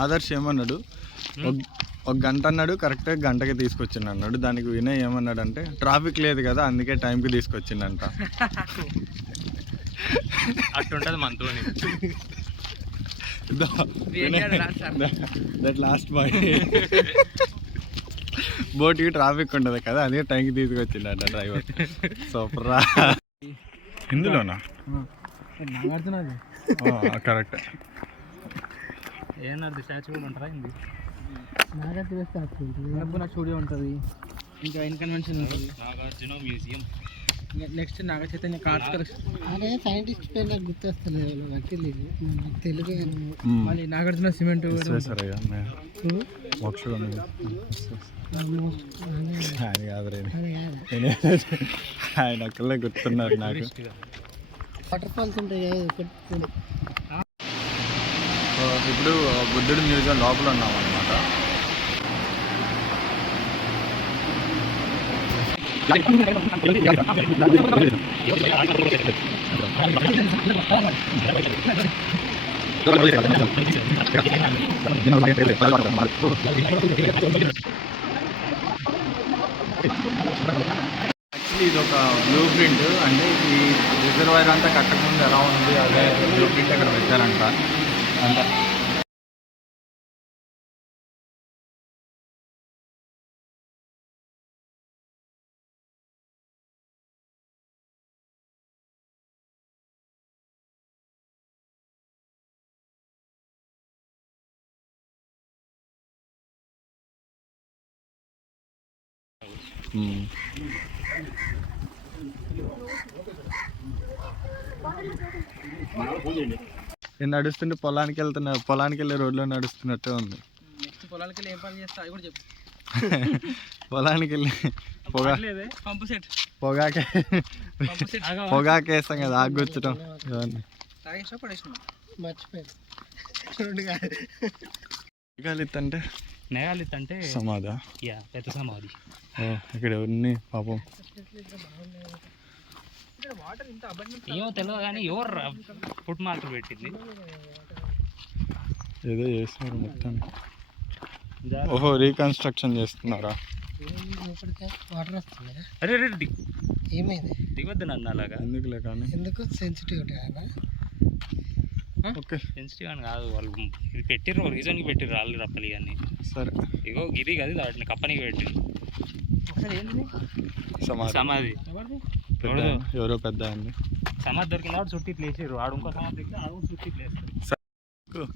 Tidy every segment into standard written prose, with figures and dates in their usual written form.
ఆదర్శ్ ఏమన్నాడు, ఒక గంట అన్నాడు, కరెక్ట్గా గంటకి తీసుకొచ్చిండు అన్నాడు. దానికి వినయ్ ఏమన్నాడు అంటే ట్రాఫిక్ లేదు కదా అందుకే టైంకి తీసుకొచ్చిండంట. అట్టుంటది మనతో. దట్ లాస్ట్ బాయ్ బోట్కి ట్రాఫిక్ ఉంటుంది కదా అందుకే టైంకి తీసుకొచ్చిండంట డ్రైవర్. సూపర్ రా. ఇందులోనా? కరెక్ట్. ఏమన్నా స్టాచ్యూ కూడా ఉంటారా? ఇంది నాగార్జున స్టాచ్యూ ఉంటుంది, స్టూడియో ఉంటుంది, ఇంకా ఇన్కన్వెన్షన్ ఉంటుంది, Nagarjuna museum, next Naga Chaitanya cards collection. అదే సైంటిస్ట్ పేరు నాకు గుర్తొస్తలేదు, తెలుగు. మళ్ళీ నాగార్జున సిమెంట్ ఆయన ఒక్కళ్ళే గుర్తున్నారు నాకు. వాటర్ ఫాల్స్ ఉంటాయి. ఇప్పుడు బుద్ధుడి మ్యూజియం లోపల ఉన్నాం అన్నమాట. యాక్చువల్లీ ఇది ఒక బ్లూ ప్రింట్, అంటే ఈ రిజర్వాయర్ అంతా కట్టకముందు ఎలా ఉంది అదే బ్లూ ప్రింట్ అక్కడ పెట్టారంట. అంత నేను నడుస్తుంటే పొలానికి వెళ్ళే రోడ్లో నడుస్తున్నట్టే ఉంది. పొలానికి వెళ్ళి ఏం పని చేస్తా అది కూడా చెప్పు. పొలానికి వెళ్ళి పొగాకేస్తాం కదా, ఆగుచ్చటం ఇవన్నీ. అంటే నేగాలిత్ అంటే సమాధా? పెద్ద సమాధి. ఇక్కడ ఎవరిని పాపం ఏమో తెలియదు కానీ ఎవరు ఫుట్ మార్కులు పెట్టింది, ఏదో చేస్తున్నారు మొత్తం. ఓహో, రీకన్స్ట్రక్షన్ చేస్తున్నారా? వాటర్ వస్తుంది. అరే రే ఏమైంది? దిగొద్దు నన్ను అలాగా. ఎందుకులే కానీ, ఎందుకు సెన్సిటివ్ కదా? ఓకే సెన్సిటివ్ అని కాదు, వాళ్ళు ఇది పెట్టిర్రు రీజన్కి పెట్టిర్రు రాళ్ళు రప్పలి అని. సరే ఇగో ఇది కదా దాటిని కప్పనికి పెట్టిర్రు. సమాధి ఎవరో పెద్ద అండి. సమాధి దొరికిన వాడు చుట్టి ప్లేసారు, ఆడు ఇంకో సమాధి దొరికితే ఆడు చుట్టి ప్లేస్తారు.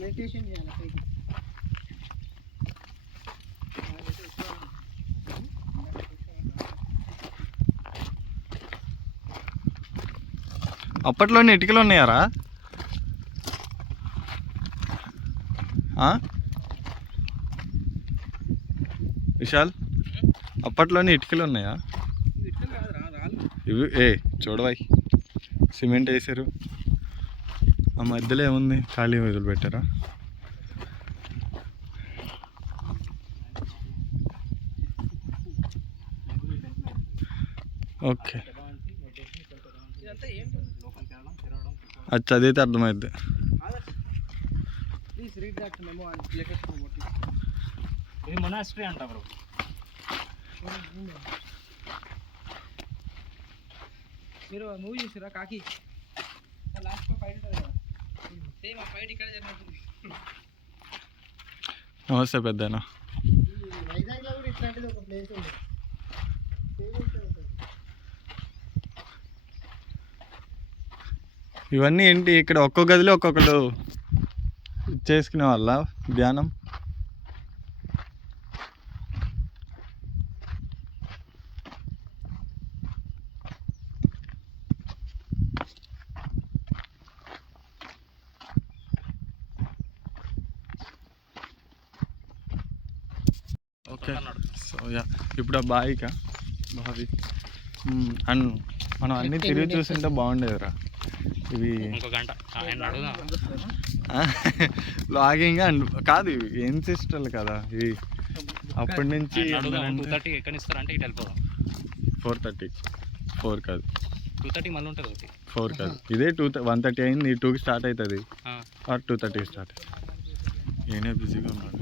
మెడిటేషన్ చేయాలి పైకి. అప్పట్లోనే ఇటుకలు ఉన్నాయారా? విశాల్, అప్పట్లోనే ఇటుకలు ఉన్నాయా? ఇవి చూడవాయి, సిమెంట్ వేసారు. ఆ మధ్యలో ఏముంది, ఖాళీ వదిలి పెట్టారా? ఓకే, అది చదివితే అర్థమైద్ది. ఇది మొనాస్ట్రీ అంట బ్రో. మీరు మూవీ చూసారా కాకి? లాస్ట్ ఫైట్ ఉంటుంది కదా, సేమ్ ఆ ఫైట్ ఇక్కడ జరిగినట్టుంది. నమస్తే పెద్దనా. వైజాగ్లో కూడా ఇట్లాంటిది ఒక ప్లేస్ ఉంది. ఇవన్నీ ఏంటి, ఇక్కడ ఒక్కొక్క గదిలో ఒక్కొక్కరు చేసుకునే వాళ్ళ ధ్యానం? ఓకే, సో యా, ఇప్పుడు ఆ బావి అండ్ మనం అన్నీ తిరిగి చూసింటే బాగుండేదిరా. ఇవి బ్లాగింగ్ అండ్ కాదు, ఇవి ఎన్సిస్టర్లు కదా ఇవి. అప్పటి నుంచి 2:30 ఎక్కడ ఇస్తారంటే ఇటు వెళ్ళిపోదాం. 4:30 4 కాదు 2:30 మళ్ళీ ఉంటుంది ఒకటి. 4 కాదు ఇదే 1:30 అయింది 2కి స్టార్ట్ అవుతుంది ఆ. 2:30 స్టార్ట్. నేనే బిజీగా ఉన్నాను.